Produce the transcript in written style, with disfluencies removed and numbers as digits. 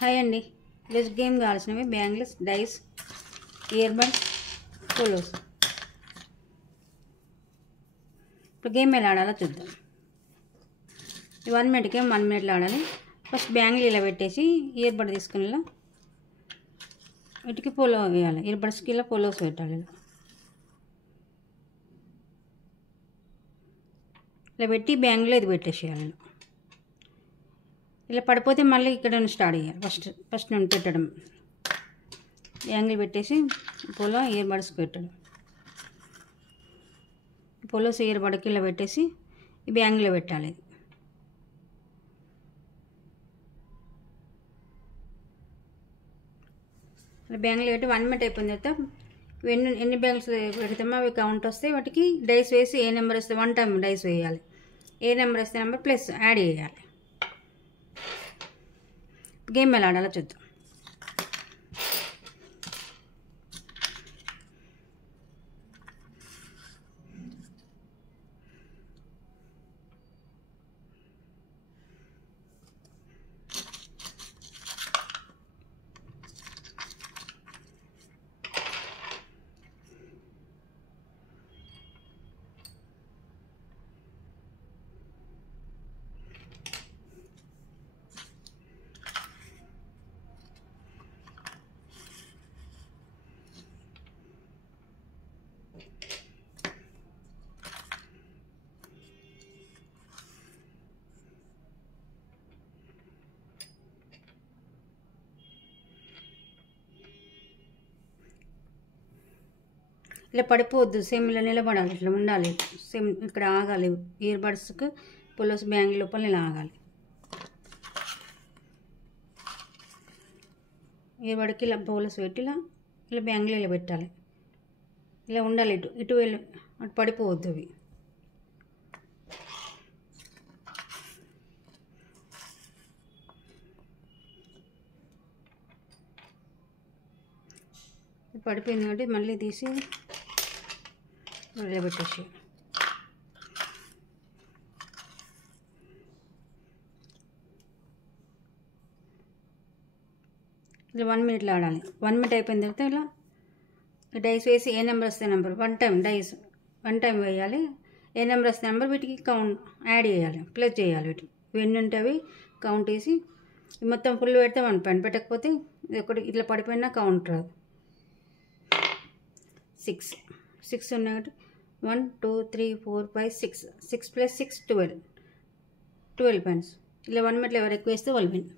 Hi అండి. ఈరోజు game కావాల్సినవి bangles, dice, ear buds, polos. ఇప్పుడు గేమ్ ఎలా ఆడాలో చూద్దాం. 1 మినిట్కి 1 మినిట్లో ఆడాలి. ఫస్ట్ బ్యాంగిల్ ఇలా పెట్టేసి ఇయర్ బడ్ తీసుకుని ఇలా వీటికి పోలో వేయాలి. ఇయర్ బడ్స్కి ఇలా పోలోస్ పెట్టాలి. ఇలా పెట్టి బ్యాంగిల్ ఇది పెట్టేసేయాలి. ఇలా పడిపోతే మళ్ళీ ఇక్కడ స్టార్ట్ చేయాలి. ఫస్ట్ నుండి పెట్టడం. యాంగిల్ పెట్టేసి పోలో ఇయర్ బడ్స్కి పెట్టడం. పోలోస్ ఇయర్ బడ్కి ఇలా పెట్టేసి ఈ బ్యాంగిల్లో పెట్టాలి. ఇలా బ్యాంగిల్ పెట్టి 1 మినిట్ అయిపోయిన తర్వాత ఎన్ని బ్యాంగిల్స్ పెడతామో అవి కౌంట్ వస్తే వాటికి డైస్ వేసి ఏ నెంబర్ వస్తే 1 టైం డైస్ వేయాలి. ఏ నెంబర్ వస్తే నెంబర్ ప్లస్ యాడ్ చేయాలి. గేమ్ ఎలా ఆడాలో చూద్దాం. ఇలా పడిపోవద్దు. సేమ్ ఇలా నిలబడాలి. ఇట్లా ఉండాలి. సేమ్ ఇక్కడ ఆగాలి. ఇయర్ బడ్స్కి పోలోస్ బ్యాంగిల్ లోపల ఇలా ఆగాలి. ఇయర్ బడ్కి ఇలా పోలోస్ పెట్టి ఇలా బ్యాంగిల్ ఇలా పెట్టాలి. ఇలా ఉండాలి. ఇటు వెళ్ళి అటు పడిపోవద్దు. అవి పడిపోయింది కాబట్టి మళ్ళీ తీసి ఇలా పెట్టేసి ఇలా 1 మినిట్లో ఆడాలి. 1 మినిట్ అయిపోయిన తర్వాత ఇలా డైస్ వేసి ఏ నెంబర్ వస్తే నెంబర్ 1 టైం డైస్ 1 టైం వేయాలి. ఏ నెంబర్ వస్తే నెంబర్ వీటికి కౌంట్ యాడ్ చేయాలి, ప్లస్ చేయాలి. వీటికి ఇవన్నీ ఉంటే అవి కౌంట్ వేసి మొత్తం ఫుల్ పెడితే 1 పాయింట్, పెట్టకపోతే ఒకటి ఇట్లా పడిపోయినా కౌంట్ రాదు. 6 ఉన్నాయి కాబట్టి 1 2 3 4 5 6 6 + 6 12 పాయింట్స్. ఇలా 1 మినిట్లో ఎవరు ఎక్కువ వేస్తే వాళ్ళు విన్.